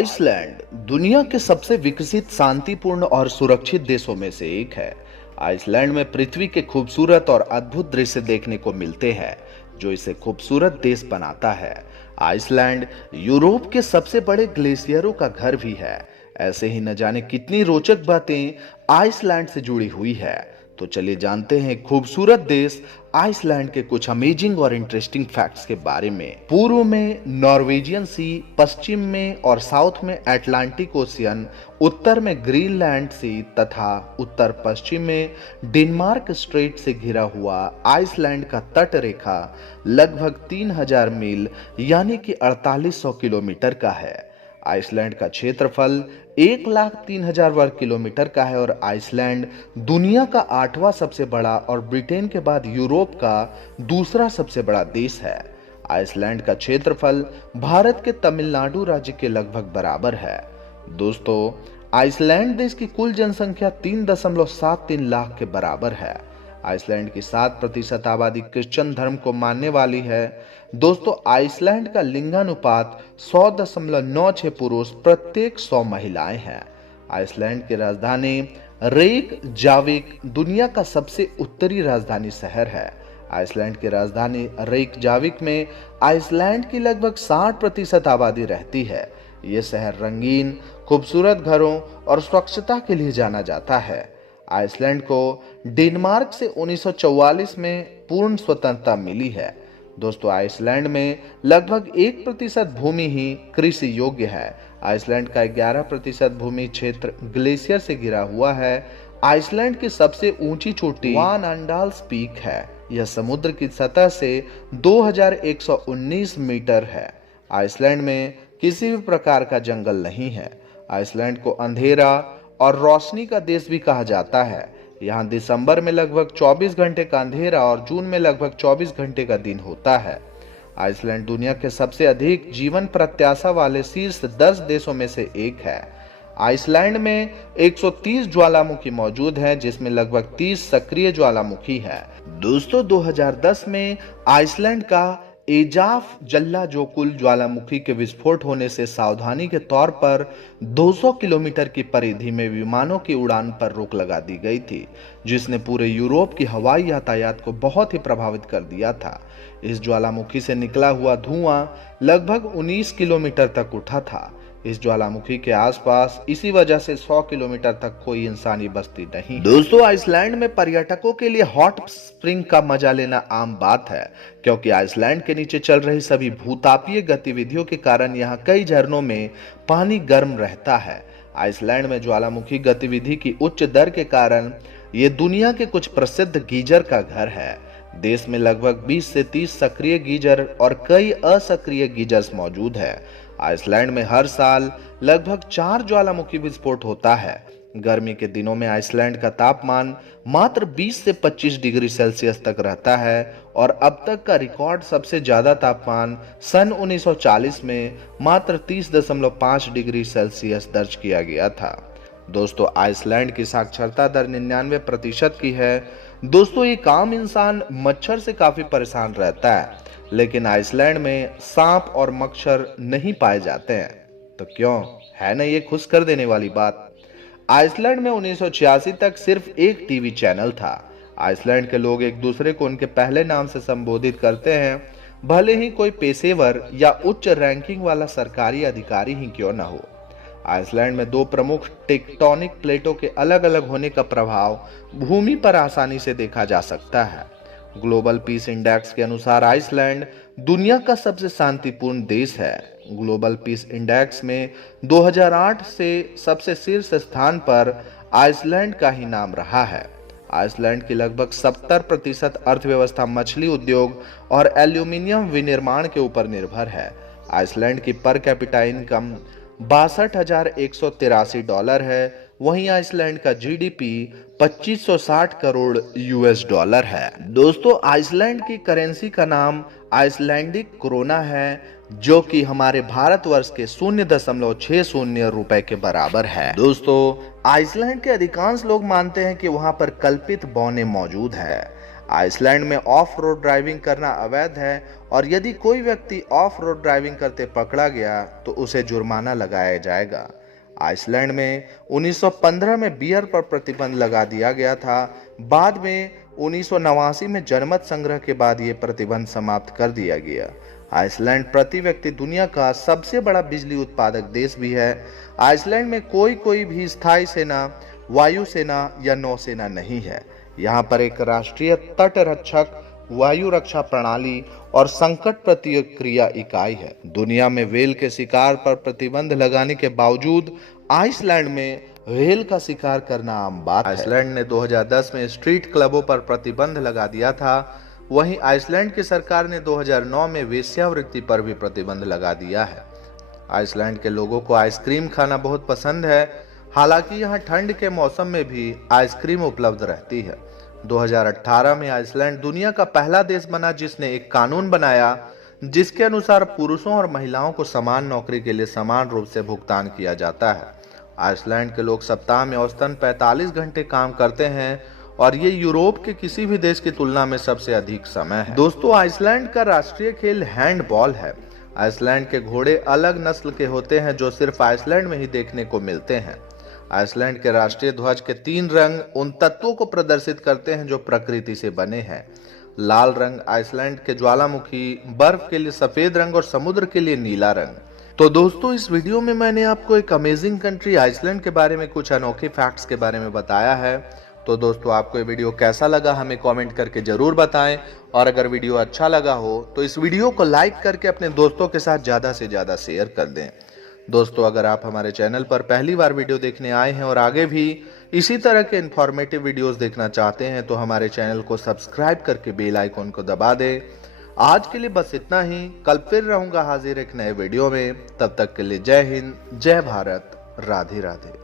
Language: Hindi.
आइसलैंड दुनिया के सबसे विकसित, शांतिपूर्ण और सुरक्षित देशों में से एक है। आइसलैंड में पृथ्वी के खूबसूरत और अद्भुत दृश्य देखने को मिलते हैं, जो इसे खूबसूरत देश बनाता है। आइसलैंड यूरोप के सबसे बड़े ग्लेशियरों का घर भी है। ऐसे ही न जाने कितनी रोचक बातें आइसलैंड से जुड़ी हुई है। तो चलिए जानते हैं खूबसूरत देश आइसलैंड के कुछ अमेजिंग और इंटरेस्टिंग फैक्ट्स के बारे में। पूर्व में नॉर्वेजियन सी, पश्चिम में और साउथ में अटलांटिक ओशियन, उत्तर में ग्रीनलैंड सी तथा उत्तर पश्चिम में डेनमार्क स्ट्रेट से घिरा हुआ आइसलैंड का तट रेखा लगभग 3000 मील यानी कि 4800 किलोमीटर का है। आइसलैंड का क्षेत्रफल 1,03,000 वर्ग किलोमीटर का है और आइसलैंड दुनिया का 8वां सबसे बड़ा और ब्रिटेन के बाद यूरोप का दूसरा सबसे बड़ा देश है। आइसलैंड का क्षेत्रफल भारत के तमिलनाडु राज्य के लगभग बराबर है। दोस्तों, आइसलैंड देश की कुल जनसंख्या 3.73 लाख के बराबर है। आइसलैंड की 7% आबादी क्रिश्चियन धर्म को मानने वाली है। दोस्तों, आइसलैंड का लिंगानुपात 100.96 पुरुष प्रत्येक 100 महिलाएं हैं। आइसलैंड की राजधानी रेयकजाविक दुनिया का सबसे उत्तरी राजधानी शहर है। आइसलैंड की राजधानी रेयकजाविक में आइसलैंड की लगभग 60% आबादी रहती है। यह शहर रंगीन, खूबसूरत घरों और स्वच्छता के लिए जाना जाता है। आइसलैंड को डेनमार्क से 1944 में पूर्ण स्वतंत्रता मिली है। दोस्तों, आइसलैंड में लगभग 1% भूमि ही कृषि योग्य है। आइसलैंड का 11% भूमि क्षेत्र ग्लेशियर से घिरा हुआ है। आइसलैंड की सबसे ऊंची चोटी वान अंडाल्स पीक है। यह समुद्र की सतह से 2119 मीटर है। आइसलैंड में किसी भी प्रकार का जंगल नहीं है। आइसलैंड को अंधेरा और रोशनी का देश भी कहा जाता है। यहाँ दिसंबर में लगभग 24 घंटे का अंधेरा और जून में लगभग 24 घंटे का दिन होता है। आइसलैंड दुनिया के सबसे अधिक जीवन प्रत्याशा वाले शीर्ष 10 देशों में से एक है। आइसलैंड में 130 ज्वालामुखी मौजूद हैं, जिसमें लगभग 30 सक्रिय ज्वालामुखी है। दोस्तों, 2010 में आइसलैंड का एजाफ जल्लाजोकुल ज्वालामुखी के विस्फोट होने से सावधानी के तौर पर 200 किलोमीटर की परिधि में विमानों की उड़ान पर रोक लगा दी गई थी, जिसने पूरे यूरोप की हवाई यातायात को बहुत ही प्रभावित कर दिया था। इस ज्वालामुखी से निकला हुआ धुआं लगभग 19 किलोमीटर तक उठा था। इस ज्वालामुखी के आसपास इसी वजह से 100 किलोमीटर तक कोई इंसानी बस्ती नहीं। दोस्तों, आइसलैंड में पर्यटकों के लिए हॉट स्प्रिंग का मजा लेना आम बात है, क्योंकि आइसलैंड के नीचे चल रही सभी भूतापीय गतिविधियों के कारण यहाँ कई झरनों में पानी गर्म रहता है। आइसलैंड में ज्वालामुखी गतिविधि की उच्च दर के कारण ये दुनिया के कुछ प्रसिद्ध गीजर का घर है। देश में लगभग 20 से 30 सक्रिय गीजर और कई असक्रिय गीजर्स मौजूद है। आइसलैंड में हर साल लगभग 4 ज्वालामुखी विस्फोट होता है। गर्मी के दिनों में आइसलैंड का तापमान मात्र 20 से 25 डिग्री सेल्सियस तक रहता है और अब तक का रिकॉर्ड सबसे ज्यादा तापमान सन 1940 में मात्र 30.5 डिग्री सेल्सियस दर्ज किया गया था। दोस्तों, आइसलैंड की साक्षरता दर 99% की है। दोस्तों, एक आम इंसान मच्छर से काफी परेशान रहता है, लेकिन आइसलैंड में सांप और मच्छर नहीं पाए जाते हैं। तो क्यों है ना ये खुश कर देने वाली बात। आइसलैंड में 1986 तक सिर्फ एक टीवी चैनल था। आइसलैंड के लोग एक दूसरे को उनके पहले नाम से संबोधित करते हैं, भले ही कोई पेशेवर या उच्च रैंकिंग वाला सरकारी अधिकारी ही क्यों न हो। आइसलैंड में 2 प्रमुख टेक्टोनिक प्लेटों के अलग अलग होने का प्रभाव भूमि पर आसानी से देखा जा सकता है। ग्लोबल पीस इंडेक्स के अनुसार आइसलैंड दुनिया का सबसे शांतिपूर्ण देश है। ग्लोबल पीस इंडेक्स में 2008 से सबसे शीर्ष स्थान पर आइसलैंड का ही नाम रहा है। आइसलैंड की लगभग 70% अर्थव्यवस्था मछली उद्योग और एल्यूमिनियम विनिर्माण के ऊपर निर्भर है। आइसलैंड की पर कैपिटा इनकम $62,183 है। वहीं आइसलैंड का जीडीपी 2560 करोड़ यूएस डॉलर है। दोस्तों, आइसलैंड की करेंसी का नाम आइसलैंडिक क्रोना है, जो कि हमारे भारतवर्ष के 0.60 रुपए के बराबर है। दोस्तों, आइसलैंड के अधिकांश लोग मानते हैं कि वहां पर कल्पित बौने मौजूद है। आइसलैंड में ऑफ रोड ड्राइविंग करना अवैध है और यदि कोई व्यक्ति ऑफ रोड ड्राइविंग करते पकड़ा गया तो उसे जुर्माना लगाया जाएगा। आइसलैंड में 1915 में बियर पर प्रतिबंध लगा दिया गया था। बाद में 1989 में जनमत संग्रह के बाद ये प्रतिबंध समाप्त कर दिया गया। आइसलैंड प्रति व्यक्ति दुनिया का सबसे बड़ा बिजली उत्पादक देश भी है। आइसलैंड में कोई भी स्थायी सेना, वायुसेना या नौसेना नहीं है। यहाँ पर एक राष्ट्रीय तट रक्षक, वायु रक्षा प्रणाली और संकट प्रतिक्रिया इकाई है। दुनिया में व्हेल के शिकार पर प्रतिबंध लगाने के बावजूद आइसलैंड में व्हेल का शिकार करना आम बात है। आइसलैंड ने 2010 में स्ट्रीट क्लबों पर प्रतिबंध लगा दिया था। वहीं आइसलैंड की सरकार ने 2009 में वेश्यावृत्ति पर भी प्रतिबंध लगा दिया है। आइसलैंड के लोगों को आइसक्रीम खाना बहुत पसंद है। हालांकि यहाँ ठंड के मौसम में भी आइसक्रीम उपलब्ध रहती है। 2018 में आइसलैंड दुनिया का पहला देश बना जिसने एक कानून बनाया जिसके अनुसार पुरुषों और महिलाओं को समान नौकरी के लिए समान रूप से भुगतान किया जाता है। आइसलैंड के लोग सप्ताह में औसतन 45 घंटे काम करते हैं और ये यूरोप के किसी भी देश की तुलना में सबसे अधिक समय है। दोस्तों, आइसलैंड का राष्ट्रीय खेल हैंडबॉल है। आइसलैंड के घोड़े अलग नस्ल के होते हैं जो सिर्फ आइसलैंड में ही देखने को मिलते हैं। आइसलैंड के राष्ट्रीय ध्वज के 3 रंग उन तत्वों को प्रदर्शित करते हैं जो प्रकृति से बने हैं। लाल रंग आइसलैंड के ज्वालामुखी, बर्फ के लिए सफेद रंग और समुद्र के लिए नीला रंग। तो दोस्तों, इस वीडियो में मैंने आपको एक अमेजिंग कंट्री आइसलैंड के बारे में कुछ अनोखे फैक्ट्स के बारे में बताया है। तो दोस्तों, आपको ये वीडियो कैसा लगा हमें कमेंट करके जरूर बताएं और अगर वीडियो अच्छा लगा हो तो इस वीडियो को लाइक करके अपने दोस्तों के साथ ज्यादा से ज्यादा शेयर कर दें। दोस्तों, अगर आप हमारे चैनल पर पहली बार वीडियो देखने आए हैं और आगे भी इसी तरह के इंफॉर्मेटिव वीडियोस देखना चाहते हैं तो हमारे चैनल को सब्सक्राइब करके बेल आइकन को दबा दें। आज के लिए बस इतना ही। कल फिर रहूंगा हाजिर एक नए वीडियो में। तब तक के लिए जय हिंद, जय भारत, राधे राधे।